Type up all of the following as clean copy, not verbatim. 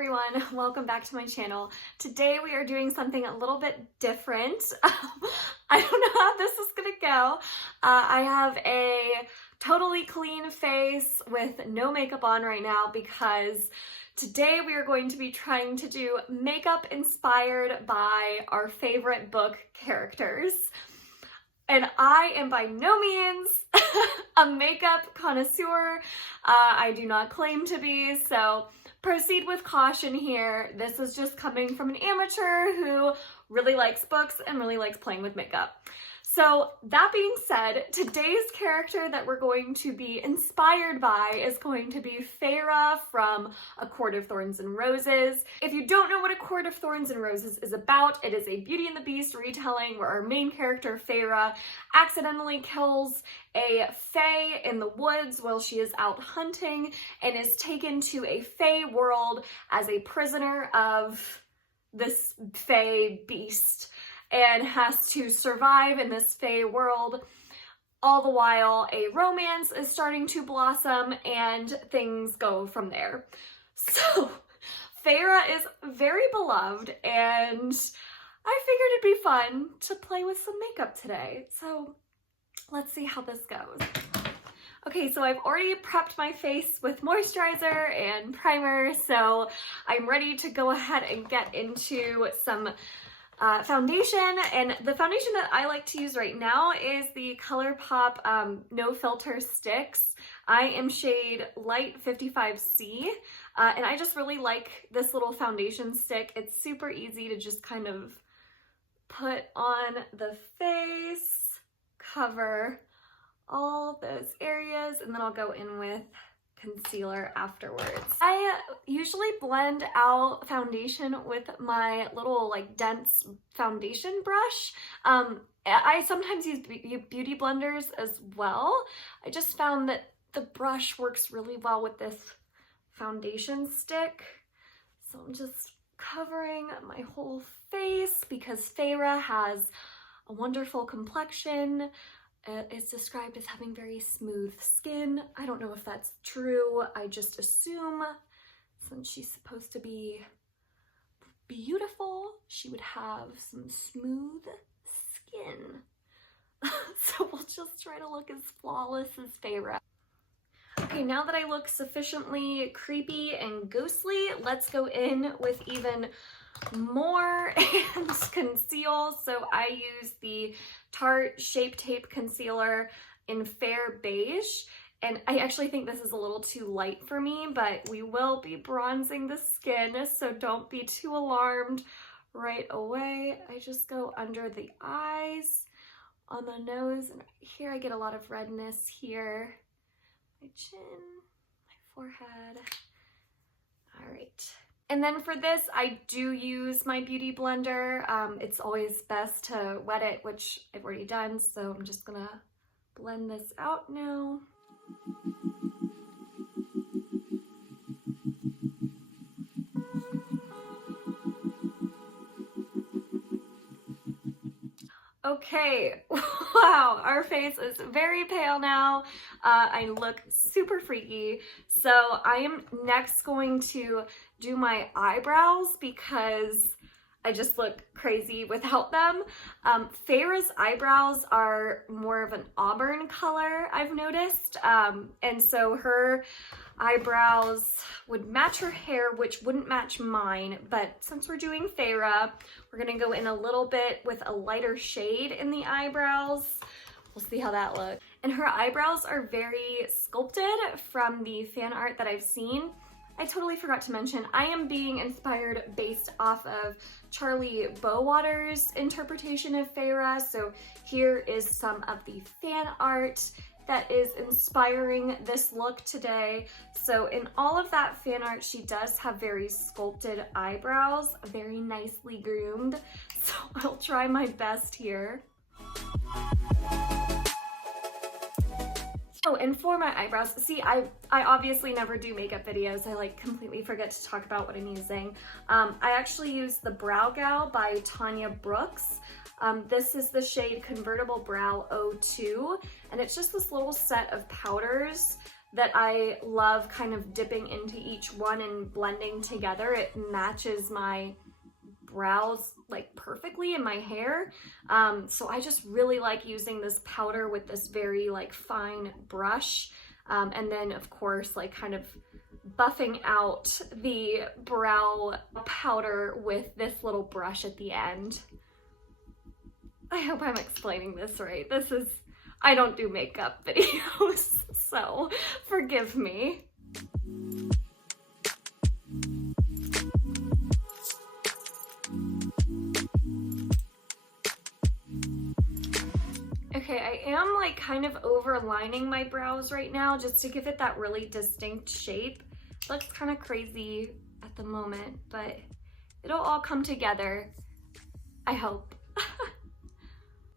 everyone, welcome back to my channel. Today we are doing something a little bit different. I don't know how this is gonna go. I have a totally clean face with no makeup on right now because today we are going to be trying to do makeup inspired by our favorite book characters. And I am by no means a makeup connoisseur. I do not claim to be, so proceed with caution here. This is just coming from an amateur who really likes books and really likes playing with makeup. So that being said, today's character that we're going to be inspired by is going to be Feyre from A Court of Thorns and Roses. If you don't know what A Court of Thorns and Roses is about, it is a Beauty and the Beast retelling where our main character, Feyre, accidentally kills a fae in the woods while she is out hunting and is taken to a fae world as a prisoner of this fae beast, and has to survive in this fae world. All the while, a romance is starting to blossom and things go from there. So, Feyre is very beloved and I figured it'd be fun to play with some makeup today. So, let's see how this goes. Okay, so I've already prepped my face with moisturizer and primer, so I'm ready to go ahead and get into some foundation. And the foundation that I like to use right now is the Colourpop No Filter Stix. I am shade Light 55C, and I just really like this little foundation stick. It's super easy to just kind of put on the face, cover all those areas, and then I'll go in with concealer afterwards. I usually blend out foundation with my little like dense foundation brush. I sometimes use beauty blenders as well. I just found that the brush works really well with this foundation stick. So I'm just covering my whole face because Feyre has a wonderful complexion. It's described as having very smooth skin. I don't know if that's true. I just assume since she's supposed to be beautiful, she would have some smooth skin. So we'll just try to look as flawless as Feyre. Okay, now that I look sufficiently creepy and ghostly, let's go in with even more and conceal. So I use the Tarte Shape Tape Concealer in Fair Beige, and I actually think this is a little too light for me, but we will be bronzing the skin, so don't be too alarmed right away. I just go under the eyes, on the nose, and here I get a lot of redness here. My chin, my forehead. All right. And then for this, I do use my beauty blender. It's always best to wet it, which I've already done, so I'm just gonna blend this out now. Okay, wow, our face is very pale now. I look super freaky. So I am next going to do my eyebrows because I just look crazy without them. Feyre's eyebrows are more of an auburn color, I've noticed. And so her eyebrows would match her hair, which wouldn't match mine. But since we're doing Feyre, we're gonna go in a little bit with a lighter shade in the eyebrows. We'll see how that looks. And her eyebrows are very sculpted from the fan art that I've seen. I totally forgot to mention, I am being inspired based off of Charlie Bowater's interpretation of Feyre. So here is some of the fan art that is inspiring this look today. So in all of that fan art, she does have very sculpted eyebrows, very nicely groomed. So I'll try my best here. Oh, and for my eyebrows, see, I obviously never do makeup videos. I like completely forget to talk about what I'm using. I actually use the BrowGal by Tanya Brooks. This is the shade Convertible Brow 02, and it's just this little set of powders that I love kind of dipping into each one and blending together. It matches my brows like perfectly in my hair. So I just really like using this powder with this very like fine brush. And then of course like kind of buffing out the brow powder with this little brush at the end. I hope I'm explaining this right. I don't do makeup videos, so forgive me. Okay, I am like kind of overlining my brows right now just to give it that really distinct shape. It looks kind of crazy at the moment, but it'll all come together, I hope.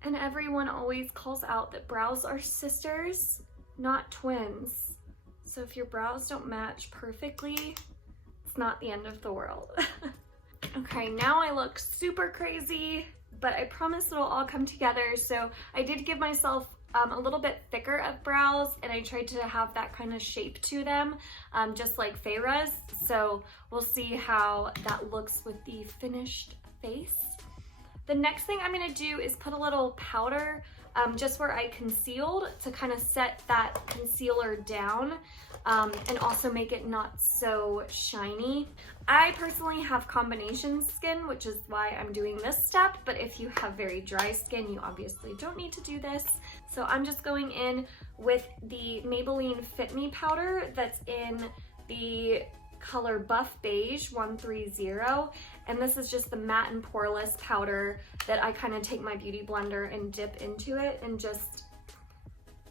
And everyone always calls out that brows are sisters, not twins. So if your brows don't match perfectly, it's not the end of the world. Okay, now I look super crazy, but I promise it'll all come together. So I did give myself a little bit thicker of brows, and I tried to have that kind of shape to them, just like Feyre's. So we'll see how that looks with the finished face. The next thing I'm gonna do is put a little powder just where I concealed to kind of set that concealer down and also make it not so shiny. I personally have combination skin, which is why I'm doing this step, but if you have very dry skin, you obviously don't need to do this. So I'm just going in with the Maybelline Fit Me powder that's in the color Buff Beige 130, and this is just the matte and poreless powder that I kind of take my beauty blender and dip into it and just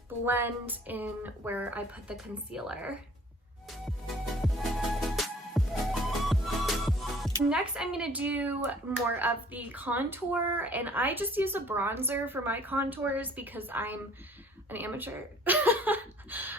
blend in where I put the concealer. Next, I'm gonna do more of the contour, and I just use a bronzer for my contours because I'm an amateur.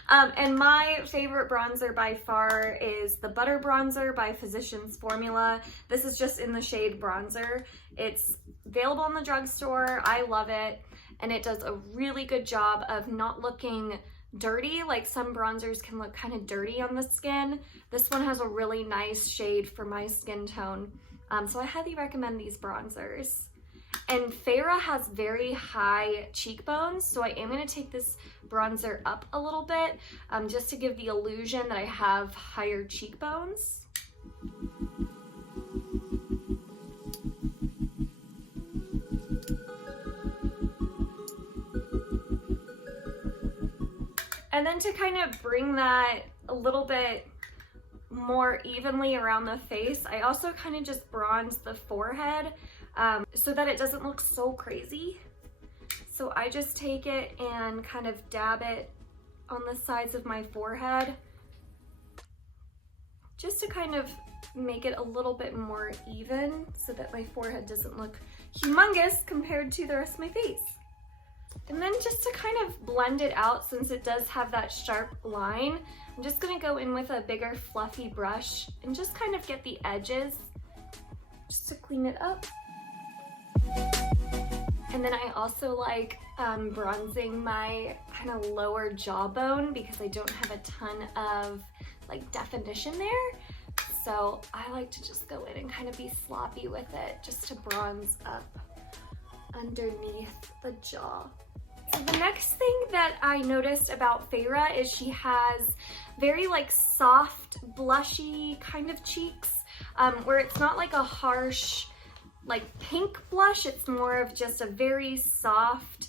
And my favorite bronzer by far is the Butter Bronzer by Physicians Formula. This is just in the shade Bronzer. It's available in the drugstore. I love it, and it does a really good job of not looking dirty. Like some bronzers can look kind of dirty on the skin. This one has a really nice shade for my skin tone. So I highly recommend these bronzers. And Feyre has very high cheekbones, so I am going to take this bronzer up a little bit just to give the illusion that I have higher cheekbones. And then to kind of bring that a little bit more evenly around the face, I also kind of just bronze the forehead so that it doesn't look so crazy. So I just take it and kind of dab it on the sides of my forehead just to kind of make it a little bit more even so that my forehead doesn't look humongous compared to the rest of my face. And then just to kind of blend it out, since it does have that sharp line, I'm just gonna go in with a bigger fluffy brush and just kind of get the edges just to clean it up. And then I also like bronzing my kind of lower jawbone because I don't have a ton of like definition there. So I like to just go in and kind of be sloppy with it just to bronze up underneath the jaw. So the next thing that I noticed about Feyre is she has very like soft, blushy kind of cheeks, where it's not like a harsh like pink blush. It's more of just a very soft,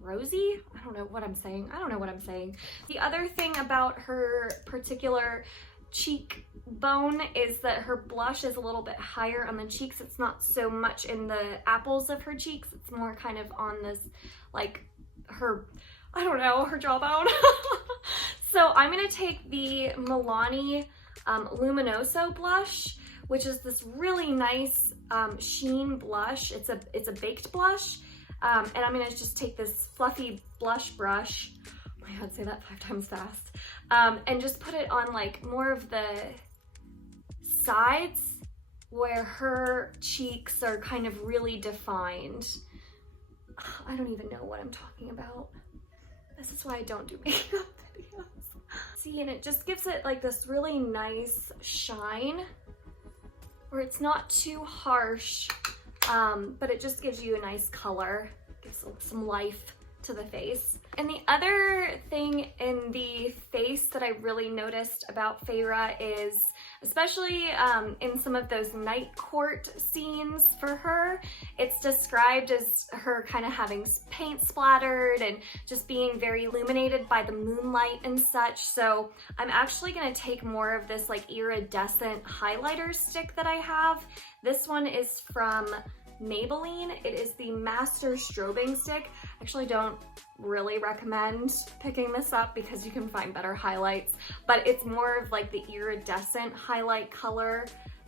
rosy. I don't know what I'm saying. The other thing about her particular cheekbone is that her blush is a little bit higher on the cheeks. It's not so much in the apples of her cheeks. It's more kind of on this, like her, I don't know, her jawbone. So I'm gonna take the Milani Luminoso blush, which is this really nice sheen blush. It's a baked blush. And I'm gonna just take this fluffy blush brush, oh my god, say that 5 times fast, and just put it on like more of the sides where her cheeks are kind of really defined. I don't even know what I'm talking about. This is why I don't do makeup videos. See, and it just gives it like this really nice shine where it's not too harsh, but it just gives you a nice color, gives some life to the face. And the other thing in the face that I really noticed about Feyre is, especially in some of those night court scenes for her, it's described as her kind of having paint splattered and just being very illuminated by the moonlight and such. So I'm actually going to take more of this like iridescent highlighter stick that I have. This one is from Maybelline. It is the Master Strobing stick. I actually don't really recommend picking this up because you can find better highlights, but it's more of like the iridescent highlight color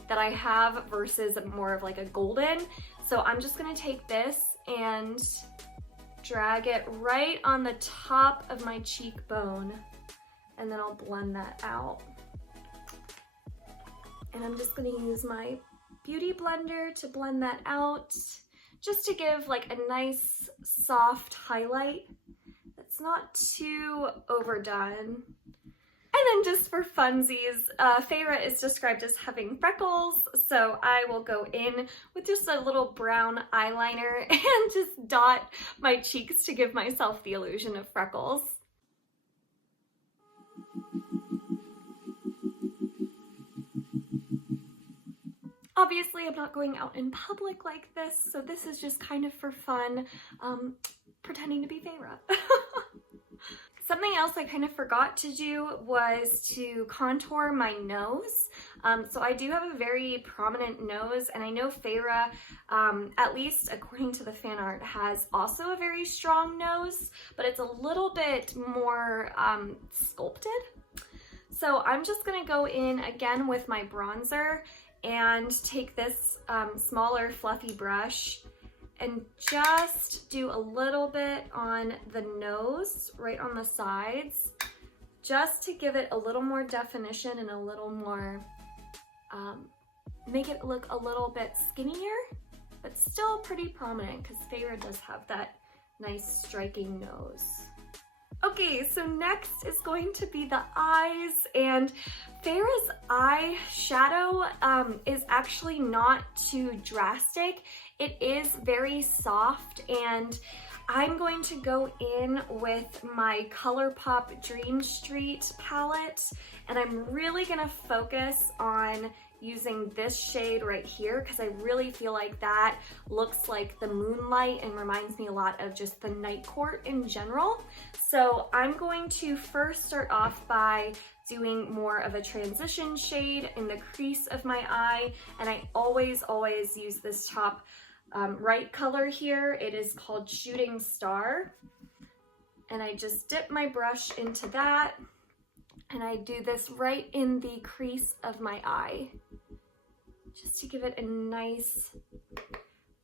that I have versus more of like a golden. So I'm just gonna take this and drag it right on the top of my cheekbone, and then I'll blend that out. And I'm just gonna use my beauty blender to blend that out, just to give like a nice soft highlight that's not too overdone. And then just for funsies, Feyre is described as having freckles, so I will go in with just a little brown eyeliner and just dot my cheeks to give myself the illusion of freckles. Obviously, I'm not going out in public like this, so this is just kind of for fun, pretending to be Feyre. Something else I kind of forgot to do was to contour my nose. So I do have a very prominent nose, and I know Feyre, at least according to the fan art, has also a very strong nose, but it's a little bit more sculpted. So I'm just gonna go in again with my bronzer and take this smaller fluffy brush and just do a little bit on the nose, right on the sides, just to give it a little more definition and a little more, make it look a little bit skinnier, but still pretty prominent because Feyre does have that nice striking nose. Okay, so next is going to be the eyes, and Feyre's eyeshadow is actually not too drastic. It is very soft, and I'm going to go in with my Colourpop Dream Street palette, and I'm really gonna focus on using this shade right here because I really feel like that looks like the moonlight and reminds me a lot of just the night court in general. So I'm going to first start off by doing more of a transition shade in the crease of my eye, and I always use this top right color here. It is called Shooting Star, and I just dip my brush into that, and I do this right in the crease of my eye, just to give it a nice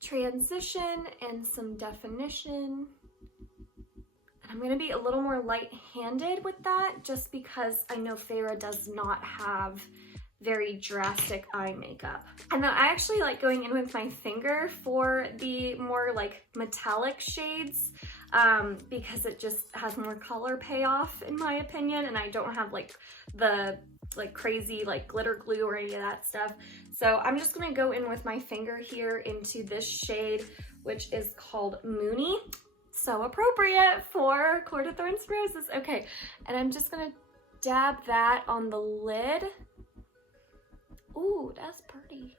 transition and some definition. And I'm gonna be a little more light-handed with that, just because I know Feyre does not have very drastic eye makeup. And then I actually like going in with my finger for the more like metallic shades, because it just has more color payoff in my opinion, and I don't have like the crazy like glitter glue or any of that stuff. So I'm just gonna go in with my finger here into this shade, which is called Moony. So appropriate for Court of Thorns Roses. Okay, and I'm just gonna dab that on the lid. Ooh, that's pretty.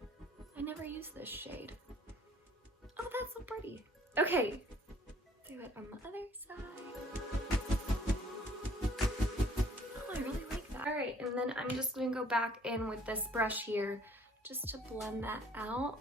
I never use this shade. Oh, that's so pretty. Okay, do it on the other side. Oh, I really like that. All right, and then I'm just gonna go back in with this brush here just to blend that out.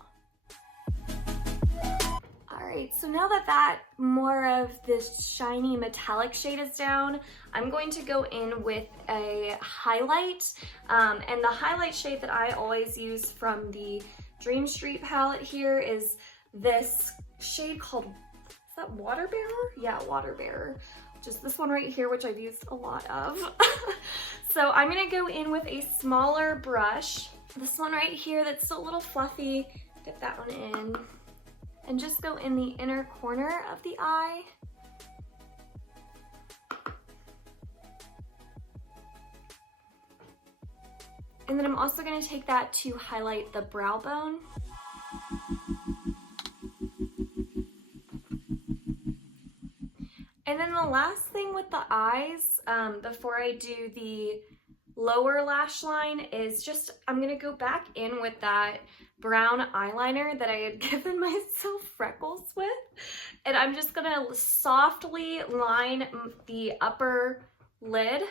All right, so now that more of this shiny metallic shade is down, I'm going to go in with a highlight. And the highlight shade that I always use from the Dream Street palette here is this shade called, is that Water Bearer? Yeah, Water Bearer. Just this one right here, which I've used a lot of. So I'm gonna go in with a smaller brush. This one right here that's still a little fluffy, dip that one in. And just go in the inner corner of the eye. And then I'm also going to take that to highlight the brow bone. And then the last thing with the eyes, before I do the lower lash line, is just, I'm going to go back in with that brown eyeliner that I had given myself freckles with. And I'm just going to softly line the upper lid.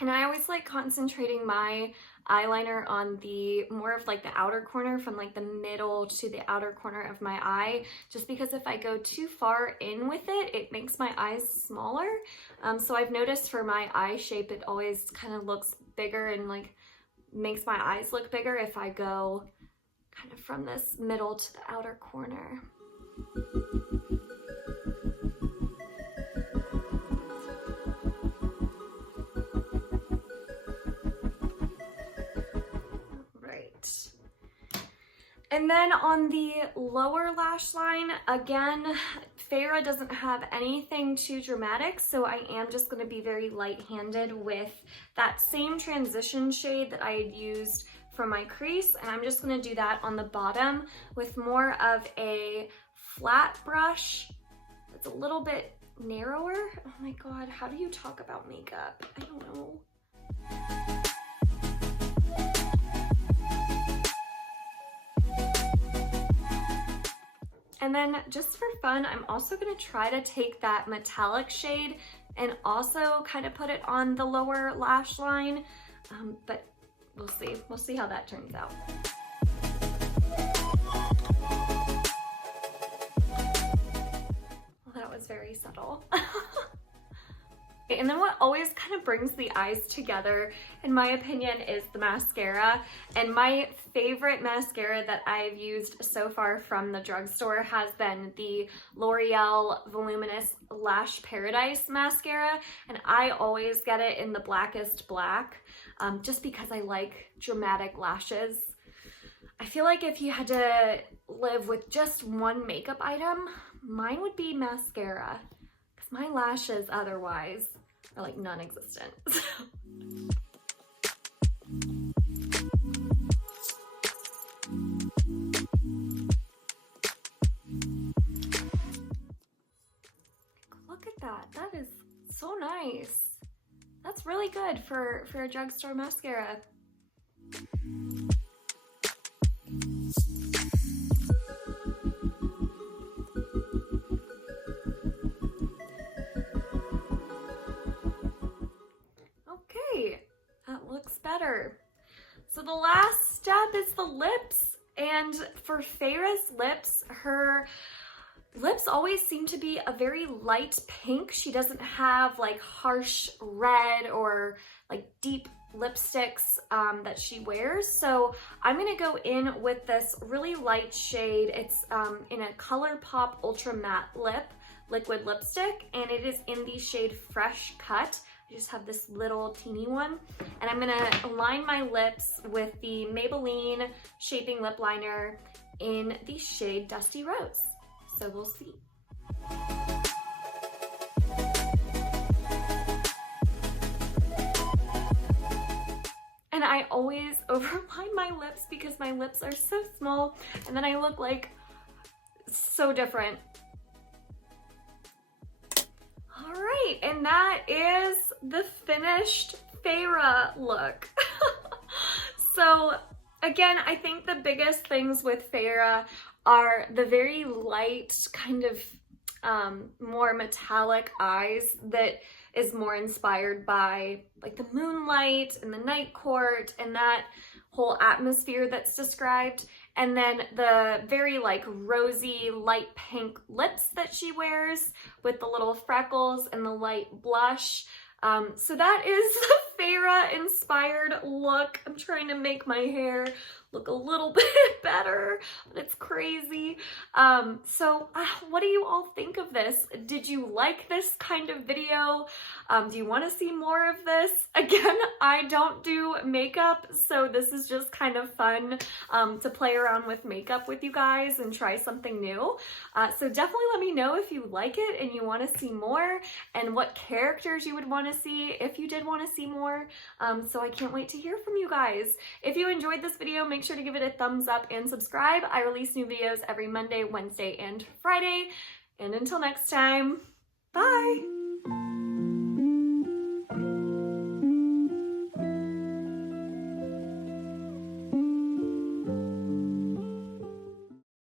And I always like concentrating my eyeliner on the more of like the outer corner, from like the middle to the outer corner of my eye, just because if I go too far in with it, it makes my eyes smaller. So I've noticed for my eye shape, it always kind of looks bigger and like makes my eyes look bigger if I go kind of from this middle to the outer corner. And then on the lower lash line, again, Feyre doesn't have anything too dramatic, so I am just going to be very light-handed with that same transition shade that I had used for my crease, and I'm just going to do that on the bottom with more of a flat brush that's a little bit narrower. Oh my god, how do you talk about makeup? I don't know. And then just for fun, I'm also going to try to take that metallic shade and also kind of put it on the lower lash line, but we'll see. We'll see how that turns out. Well, that was very subtle. And then what always kind of brings the eyes together, in my opinion, is the mascara. And my favorite mascara that I've used so far from the drugstore has been the L'Oreal Voluminous Lash Paradise mascara. And I always get it in the blackest black, just because I like dramatic lashes. I feel like if you had to live with just one makeup item, mine would be mascara, because my lashes otherwise are like non-existent. Look at that. That is so nice. That's really good for a drugstore mascara. Okay, that looks better. So the last step is the lips, and for Feyre's lips, her lips always seem to be a very light pink. She doesn't have like harsh red or like deep lipsticks that she wears. So I'm gonna go in with this really light shade. It's in a Colourpop Ultra Matte Lip liquid lipstick, and it is in the shade Fresh Cut. I just have this little teeny one, and I'm gonna line my lips with the Maybelline Shaping Lip Liner in the shade Dusty Rose. So we'll see. And I always overline my lips because my lips are so small, and then I look like so different. All right, and that is the finished Feyre look. So again, I think the biggest things with Feyre are the very light, kind of more metallic eyes that is more inspired by like the moonlight and the night court and that whole atmosphere that's described. And then the very like rosy light pink lips that she wears with the little freckles and the light blush. So that is the Feyre inspired look. I'm trying to make my hair look a little bit better, but it's crazy. So what do you all think of this? Did you like this kind of video? Do you want to see more of this? Again, I don't do makeup, so this is just kind of fun to play around with makeup with you guys and try something new. So definitely let me know if you like it and you want to see more, and what characters you would want to see if you did want to see more. So I can't wait to hear from you guys. If you enjoyed this video, make sure to give it a thumbs up and subscribe. I release new videos every Monday, Wednesday, and Friday. And until next time, bye!